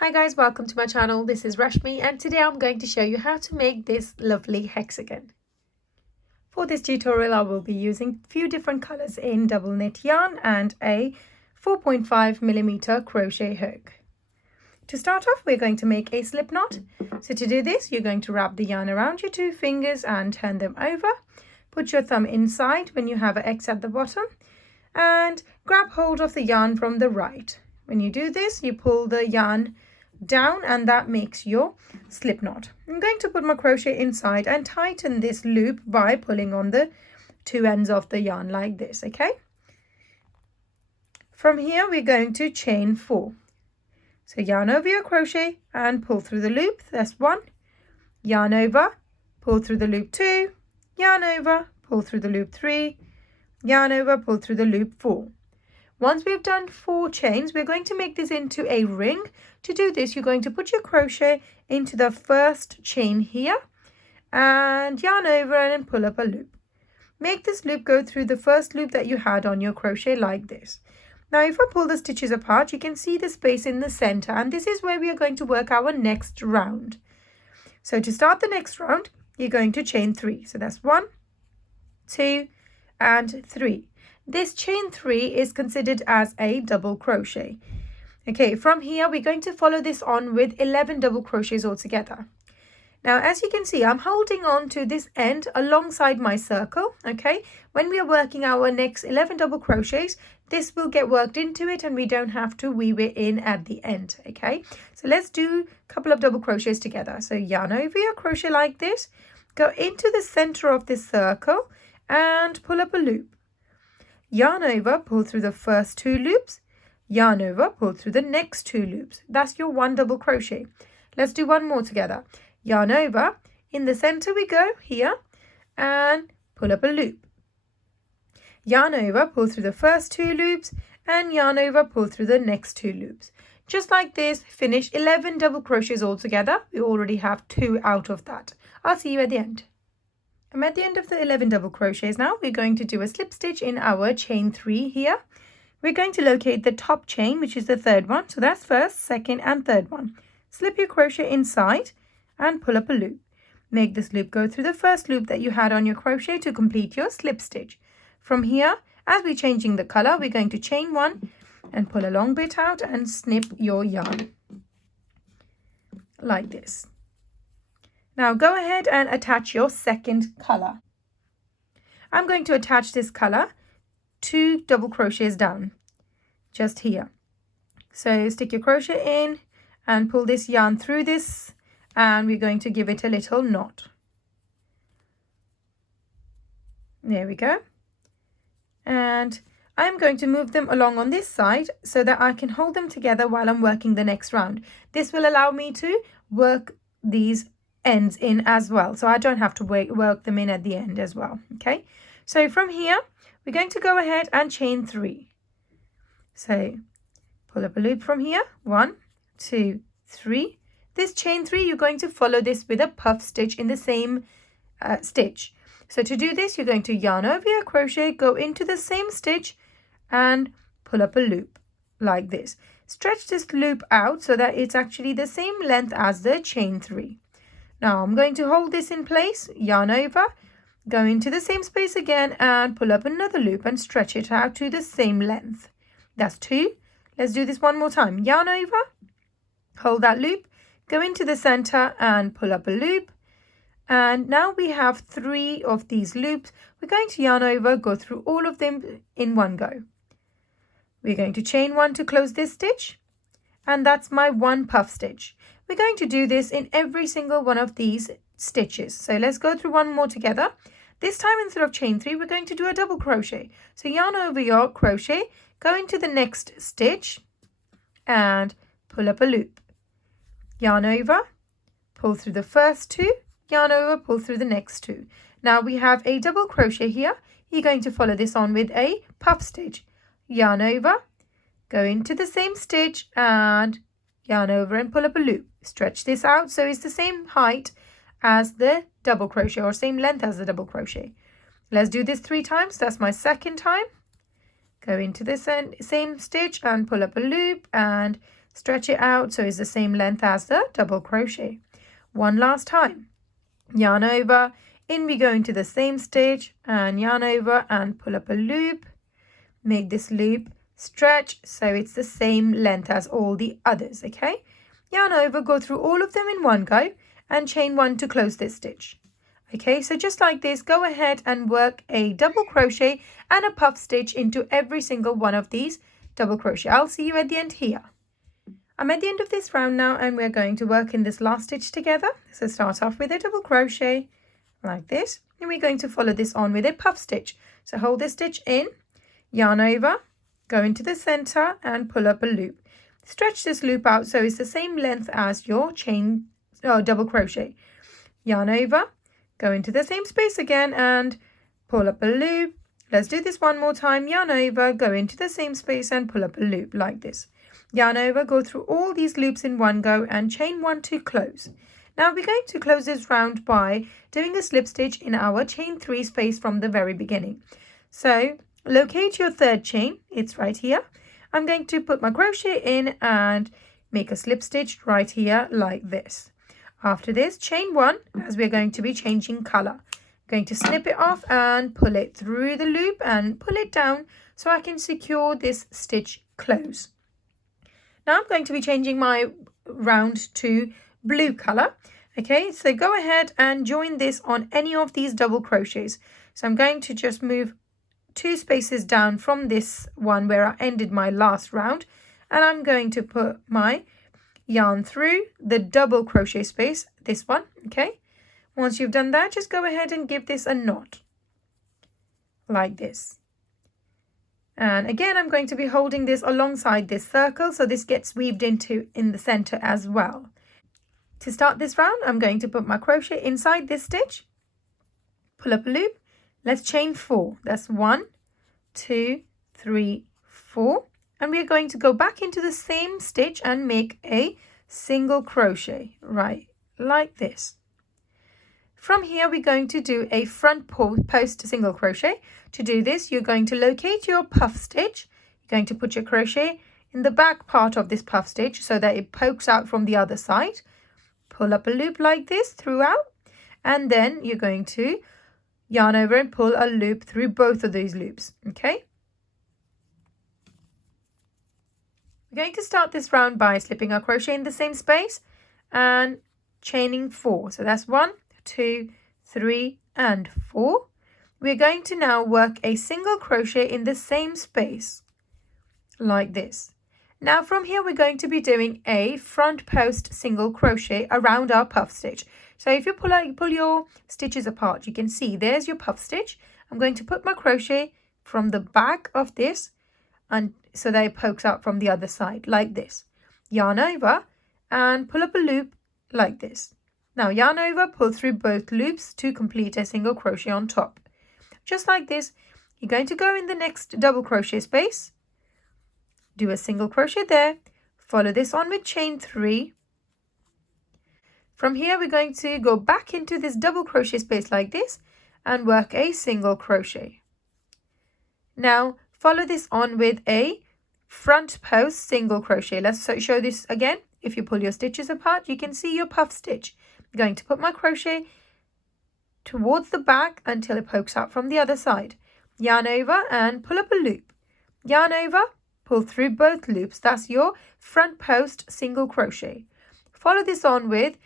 Hi guys, welcome to my channel. This is Rashmi and today I'm going to show you how to make this lovely hexagon. For this tutorial I will be using a few different colors in double knit yarn and a 4.5mm crochet hook. To start off, we're going to make a slip knot. So to do this, you're going to wrap the yarn around your two fingers and turn them over. Put your thumb inside when you have an X at the bottom and grab hold of the yarn from the right. When you do this, you pull the yarn down and that makes your slip knot. I'm going to put my crochet inside and tighten this loop by pulling on the two ends of the yarn like this, okay? From here, we're going to chain 4. So yarn over your crochet and pull through the loop. That's 1. Yarn over, pull through the loop 2. Yarn over, pull through the loop 3. Yarn over, pull through the loop 4. Once we've done 4 chains, we're going to make this into a ring. To do this, you're going to put your crochet into the first chain here and yarn over and pull up a loop. Make this loop go through the first loop that you had on your crochet like this. Now, if I pull the stitches apart, you can see the space in the center, and this is where we are going to work our next round. So to start the next round, you're going to chain 3. So that's 1, 2, and 3. This chain 3 is considered as a double crochet. Okay, from here we're going to follow this on with 11 double crochets altogether. Now, as you can see, I'm holding on to this end alongside my circle, okay? When we are working our next 11 double crochets, this will get worked into it and we don't have to weave it in at the end, okay? So let's do a couple of double crochets together. So yarn over your crochet like this, go into the center of this circle and pull up a loop. Yarn over, pull through the first 2 loops, yarn over, pull through the next 2 loops. That's your 1 double crochet. Let's do one more together. Yarn over, in the center we go here and pull up a loop. Yarn over, pull through the first 2 loops and yarn over, pull through the next 2 loops. Just like this, finish 11 double crochets altogether. We already have 2 out of that. I'll see you at the end. I'm at the end of the 11 double crochets now. We're going to do a slip stitch in our chain 3 here. We're going to locate the top chain, which is the 3rd one. So that's 1st, 2nd and 3rd one. Slip your crochet inside and pull up a loop. Make this loop go through the first loop that you had on your crochet to complete your slip stitch. From here, as we're changing the color, we're going to chain 1 and pull a long bit out and snip your yarn like this. Now go ahead and attach your second color. I'm going to attach this color 2 double crochets down, just here. So stick your crochet in and pull this yarn through this, and we're going to give it a little knot. There we go. And I'm going to move them along on this side so that I can hold them together while I'm working the next round. This will allow me to work these ends in as well, so I don't have to work them in at the end as well. Okay, so from here we're going to go ahead and chain 3. So pull up a loop from here, 1, 2, 3. This chain 3, you're going to follow this with a puff stitch in the same stitch. So to do this, you're going to yarn over your crochet, go into the same stitch and pull up a loop like this. Stretch this loop out so that it's actually the same length as the chain 3. Now I'm going to hold this in place, yarn over, go into the same space again and pull up another loop and stretch it out to the same length. That's 2. Let's do this one more time. Yarn over, hold that loop, go into the center and pull up a loop. And now we have 3 of these loops. We're going to yarn over, go through all of them in one go. We're going to chain 1 to close this stitch, and that's my 1 puff stitch. We're going to do this in every single one of these stitches. So let's go through one more together. This time, instead of chain 3, we're going to do a double crochet. So yarn over your crochet, go into the next stitch and pull up a loop. Yarn over, pull through the first 2, yarn over, pull through the next 2. Now we have a double crochet here. You're going to follow this on with a puff stitch. Yarn over, go into the same stitch and yarn over and pull up a loop. Stretch this out so it's the same height as the double crochet or same length as the double crochet. Let's do this 3 times. That's my second time. Go into the same stitch and pull up a loop and Stretch it out so it's the same length as the double crochet. One last time. Yarn over, in we go into the same stitch and yarn over and pull up a loop. Make this loop stretch so it's the same length as all the others, okay? Yarn over, go through all of them in one go and chain one to close this stitch. Okay, so just like this, go ahead and work a double crochet and a puff stitch into every single one of these double crochet. I'll see you at the end here. I'm at the end of this round now and we're going to work in this last stitch together. So start off with a double crochet like this, and we're going to follow this on with a puff stitch. So hold this stitch in, yarn over, go into the center and pull up a loop. Stretch this loop out so it's the same length as your double crochet. Yarn over, go into the same space again and pull up a loop. Let's do this one more time. Yarn over, go into the same space and pull up a loop like this. Yarn over, go through all these loops in one go and chain one to close. Now we're going to close this round by doing a slip stitch in our chain 3 space from the very beginning. So locate your third chain, it's right here. I'm going to put my crochet in and make a slip stitch right here like this. After this, chain 1 as we're going to be changing color. I'm going to snip it off and pull it through the loop and pull it down so I can secure this stitch close. Now I'm going to be changing my round to blue color. Okay, so go ahead and join this on any of these double crochets. So I'm going to just move 2 spaces down from this one where I ended my last round, and I'm going to put my yarn through the double crochet space, this one. Okay, once you've done that, just go ahead and give this a knot like this. And again, I'm going to be holding this alongside this circle so this gets weaved into in the center as well. To start this round, I'm going to put my crochet inside this stitch, pull up a loop. Let's chain 4. That's 1, 2, 3, 4. And we are going to go back into the same stitch and make a single crochet, right, like this. From here, we're going to do a front post single crochet. To do this, you're going to locate your puff stitch. You're going to put your crochet in the back part of this puff stitch so that it pokes out from the other side. Pull up a loop like this throughout, and then you're going to yarn over and pull a loop through both of these loops. Okay, we're going to start this round by slipping our crochet in the same space and chaining 4. So that's 1, 2, 3 and 4. We're going to now work a single crochet in the same space like this. Now from here we're going to be doing a front post single crochet around our puff stitch. So if you pull your stitches apart, you can see there's your puff stitch. I'm going to put my crochet from the back of this and so that it pokes out from the other side like this. Yarn over and pull up a loop like this. Now yarn over, pull through both loops to complete a single crochet on top. Just like this, you're going to go in the next double crochet space, do a single crochet there, follow this on with chain 3. From here we're going to go back into this double crochet space like this and work a single crochet. Now follow this on with a front post single crochet. Let's show this again. If you pull your stitches apart, you can see your puff stitch. I'm going to put my crochet towards the back until it pokes out from the other side. Yarn over and pull up a loop. Yarn over, pull through both loops. That's your front post single crochet. Follow this on with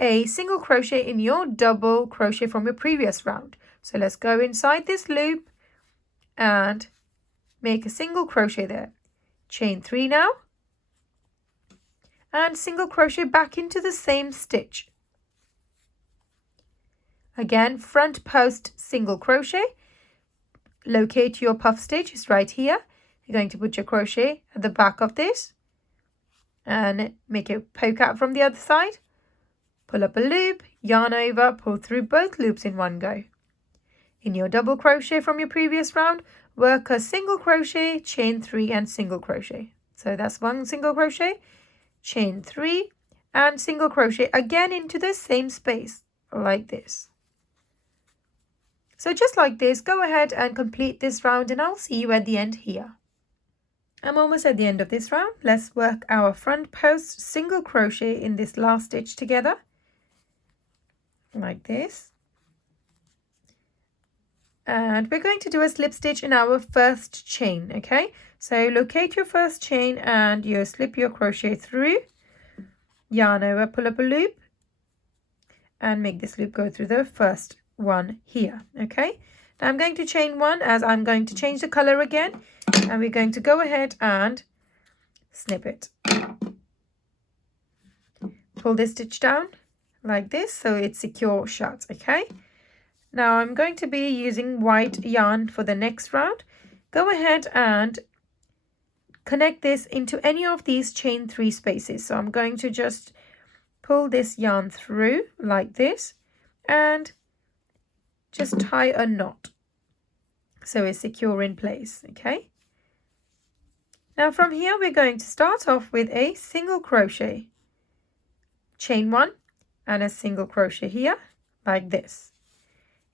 a single crochet in your double crochet from your previous round. So let's go inside this loop and make a single crochet there. Chain 3 now and single crochet back into the same stitch. Again, front post single crochet. Locate your puff stitch, it's right here. You're going to put your crochet at the back of this and make it poke out from the other side. Pull up a loop, yarn over, pull through both loops in one go. In your double crochet from your previous round, work a single crochet, chain 3 and single crochet. So that's 1 single crochet, chain 3 and single crochet again into the same space like this. So just like this, go ahead and complete this round and I'll see you at the end here. I'm almost at the end of this round. Let's work our front post single crochet in this last stitch together, like this. And we're going to do a slip stitch in our first chain, okay? So locate your first chain and you slip your crochet through, yarn over, pull up a loop, and make this loop go through the first one here, okay? Now I'm going to chain one as I'm going to change the color again, and we're going to go ahead and snip it. Pull this stitch down like this so it's secure shut, okay? Now I'm going to be using white yarn for the next round. Go ahead and connect this into any of these chain 3 spaces. So I'm going to just pull this yarn through like this and just tie a knot so it's secure in place, okay? Now from here we're going to start off with a single crochet, chain 1 and a single crochet here like this.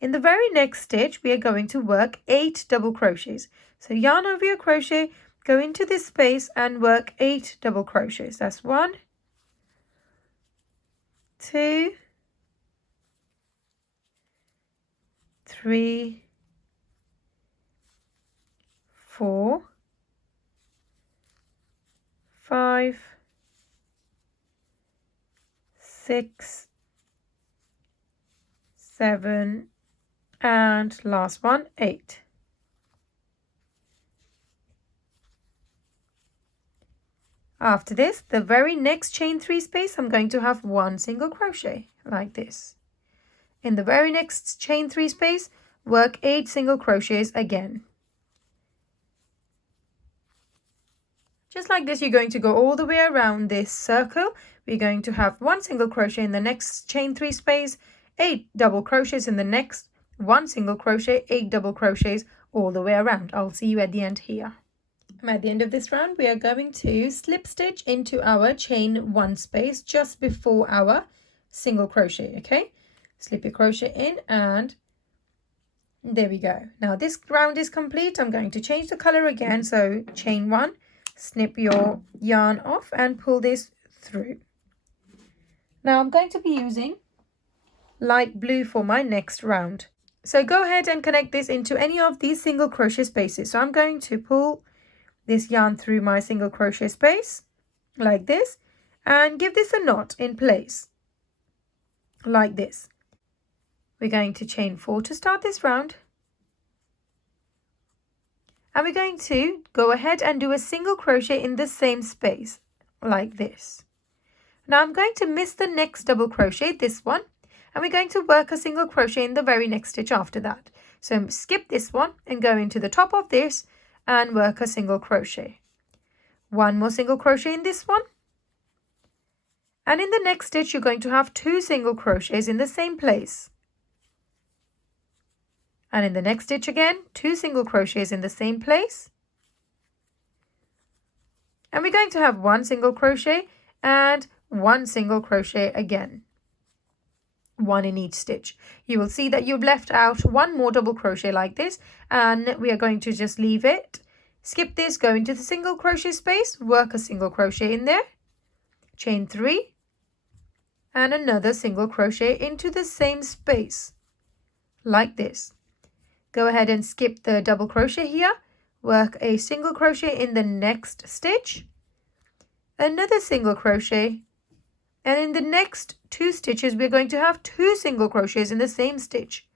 In the very next stitch we are going to work 8 double crochets. So yarn over your crochet, go into this space and work 8 double crochets. That's 1, 2, 3, 4, 5, 6, 7, and last one, 8. After this, the very next chain 3 space, I'm going to have 1 single crochet like this. In the very next chain 3 space, work 8 single crochets again. Just like this, you're going to go all the way around this circle. We're going to have 1 single crochet in the next chain 3 space, 8 double crochets in the next, 1 single crochet, 8 double crochets all the way around. I'll see you at the end here. At the end of this round, we are going to slip stitch into our chain 1 space just before our single crochet, okay? Slip your crochet in and there we go. Now this round is complete. I'm going to change the color again. So chain 1, snip your yarn off and pull this through. Now I'm going to be using light blue for my next round. So go ahead and connect this into any of these single crochet spaces. So I'm going to pull this yarn through my single crochet space like this and give this a knot in place like this. We're going to chain 4 to start this round, and we're going to go ahead and do a single crochet in the same space like this. Now I'm going to miss the next double crochet, this one, and we're going to work a single crochet in the very next stitch after that. So skip this one and go into the top of this and work a single crochet. 1 more single crochet in this one, and in the next stitch you're going to have 2 single crochets in the same place, and in the next stitch again 2 single crochets in the same place, and we're going to have 1 single crochet and 1 single crochet again, 1 in each stitch. You will see that you've left out 1 more double crochet like this, and we are going to just leave it. Skip this, go into the single crochet space, work a single crochet in there, chain 3, and another single crochet into the same space like this. Go ahead and skip the double crochet here, work a single crochet in the next stitch, another single crochet, and in the next 2 stitches we're going to have 2 single crochets in the same stitch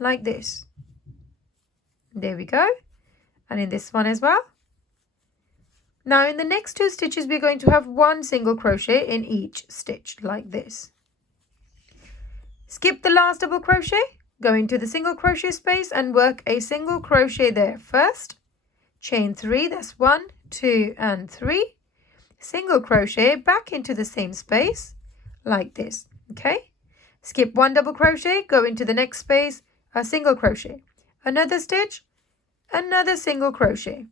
like this. There we go. And in this one as well. Now in the next 2 stitches we're going to have 1 single crochet in each stitch like this. Skip the last double crochet, go into the single crochet space and work a single crochet there first, chain 3, that's 1, 2 and 3, single crochet back into the same space like this, okay? Skip 1 double crochet, go into the next space, a single crochet, another stitch, another single crochet.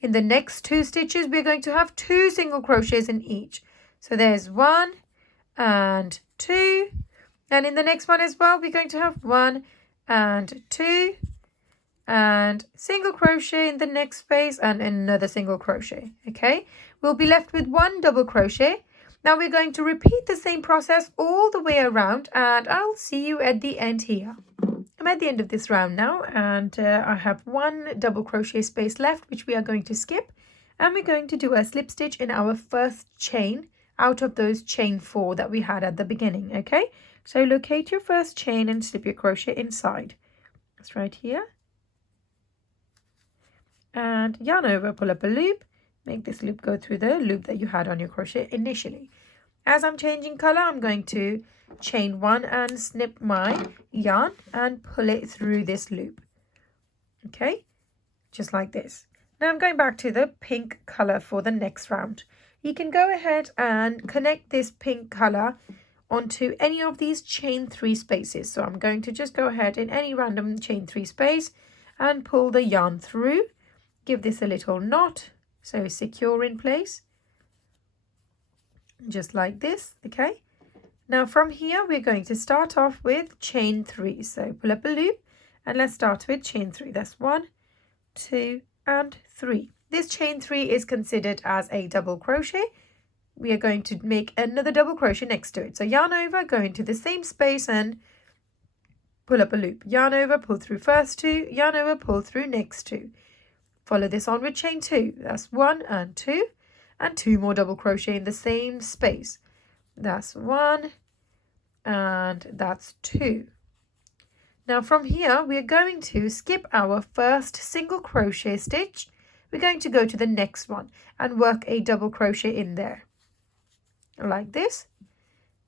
In the next 2 stitches we're going to have 2 single crochets in each. So there's 1 and 2, and in the next one as well we're going to have 1 and 2, and single crochet in the next space and another single crochet. Okay, we'll be left with one double crochet. Now we're going to repeat the same process all the way around, and I'll see you at the end here. I'm at the end of this round now, and I have one double crochet space left, which we are going to skip, and we're going to do a slip stitch in our first chain out of those chain 4 that we had at the beginning. Okay, so locate your first chain and slip your crochet inside. It's right here, and yarn over, pull up a loop, make this loop go through the loop that you had on your crochet initially. As I'm changing color, I'm going to chain 1 and snip my yarn and pull it through this loop. Okay, just like this. Now I'm going back to the pink color for the next round. You can go ahead and connect this pink color onto any of these chain 3 spaces. So I'm going to just go ahead in any random chain 3 space and pull the yarn through. Give this a little knot so it's secure in place. Just like this. Okay, now from here we're going to start off with chain 3. So pull up a loop and let's start with chain 3. That's 1, 2 and 3. This chain 3 is considered as a double crochet. We are going to make another double crochet next to it. So yarn over, go into the same space and pull up a loop. Yarn over, pull through first 2, yarn over, pull through next 2. Follow this on with chain 2. That's 1 and 2 more double crochet in the same space. That's 1 and that's 2. Now from here we're going to skip our first single crochet stitch. We're going to go to the next one and work a double crochet in there like this.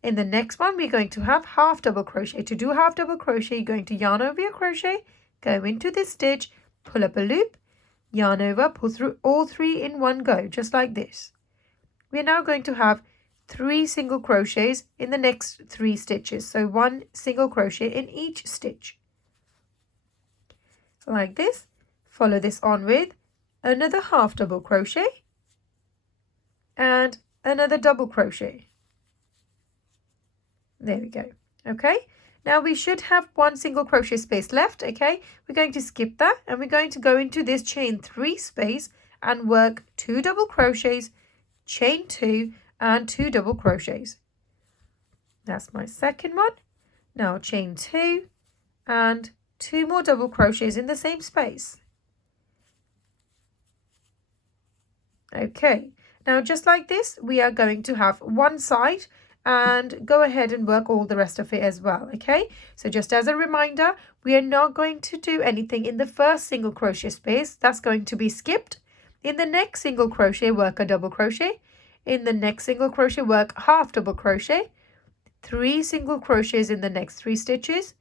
In the next one we're going to have half double crochet. To do half double crochet, you're going to yarn over your crochet, go into this stitch, pull up a loop, yarn over, pull through all 3 in one go, just like this. We're now going to have 3 single crochets in the next 3 stitches, so 1 single crochet in each stitch like this. Follow this on with another half double crochet and another double crochet. There we go. Okay, now we should have 1 single crochet space left. Okay, we're going to skip that and we're going to go into this chain 3 space and work 2 double crochets, chain 2 and 2 double crochets. That's my second one. Now chain 2 and 2 more double crochets in the same space. Okay, now just like this we are going to have one side and go ahead and work all the rest of it as well. Okay, so just as a reminder, we are not going to do anything in the first single crochet space. That's going to be skipped. In the next single crochet, work a double crochet. In the next single crochet, work half double crochet. 3 single crochets in the next 3 stitches,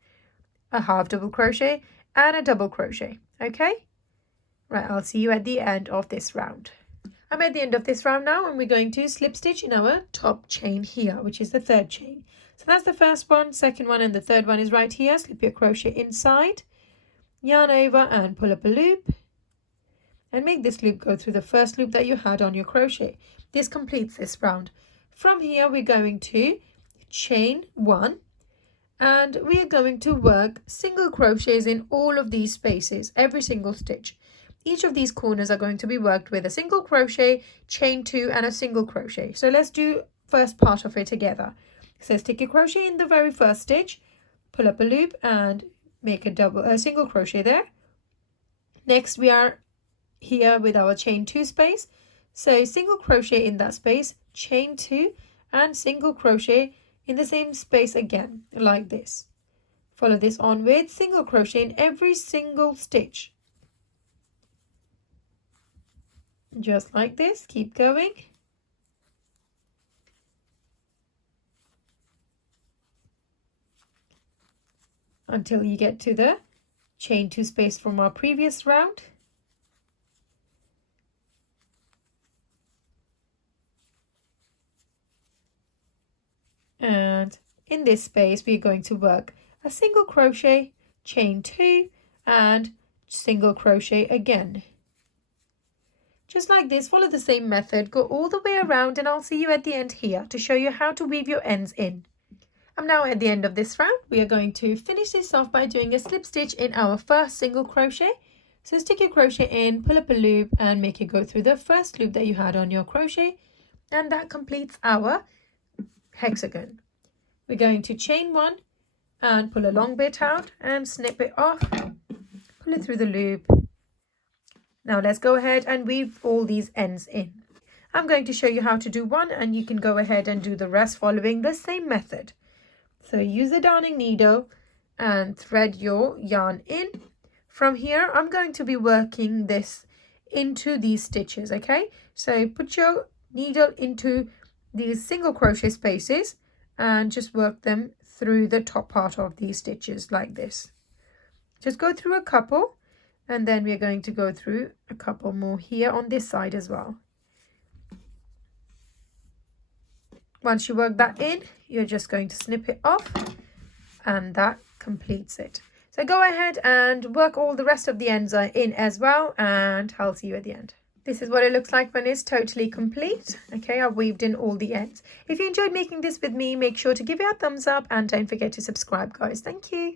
a half double crochet and a double crochet. Okay, right, I'll see you at the end of this round. I'm at the end of this round now and we're going to slip stitch in our top chain here, which is the 3rd chain. So that's the first one, second one and the third one is right here. Slip your crochet inside, yarn over and pull up a loop and make this loop go through the first loop that you had on your crochet. This completes this round. From here we're going to chain 1 and we are going to work single crochets in all of these spaces, every single stitch. Each of these corners are going to be worked with a single crochet, chain 2 and a single crochet. So let's do first part of it together. So stick your crochet in the very first stitch, pull up a loop and make a single crochet there. Next we are here with our chain 2 space. So single crochet in that space, chain 2 and single crochet in the same space again, like this. Follow this on with single crochet in every single stitch. Just like this, keep going. Until you get to the chain 2 space from our previous round. And in this space, we're going to work a single crochet, chain 2 and single crochet again. Just like this, follow the same method, go all the way around and I'll see you at the end here to show you how to weave your ends in. I'm now at the end of this round. We are going to finish this off by doing a slip stitch in our first single crochet So stick your crochet in, pull up a loop and make it go through the first loop that you had on your crochet, and that completes our hexagon. We're going to chain 1 and pull a long bit out and snip it off, pull it through the loop. Now let's go ahead and weave all these ends in. I'm going to show you how to do one, and you can go ahead and do the rest following the same method. So use a darning needle and thread your yarn in. From here, I'm going to be working this into these stitches, okay? So put your needle into these single crochet spaces and just work them through the top part of these stitches like this. Just go through a couple, and then we're going to go through a couple more here on this side as well. Once you work that in, you're just going to snip it off, and that completes it. So go ahead and work all the rest of the ends in as well, and I'll see you at the end. This is what it looks like when it's totally complete. Okay, I've weaved in all the ends. If you enjoyed making this with me, make sure to give it a thumbs up and don't forget to subscribe, guys. Thank you.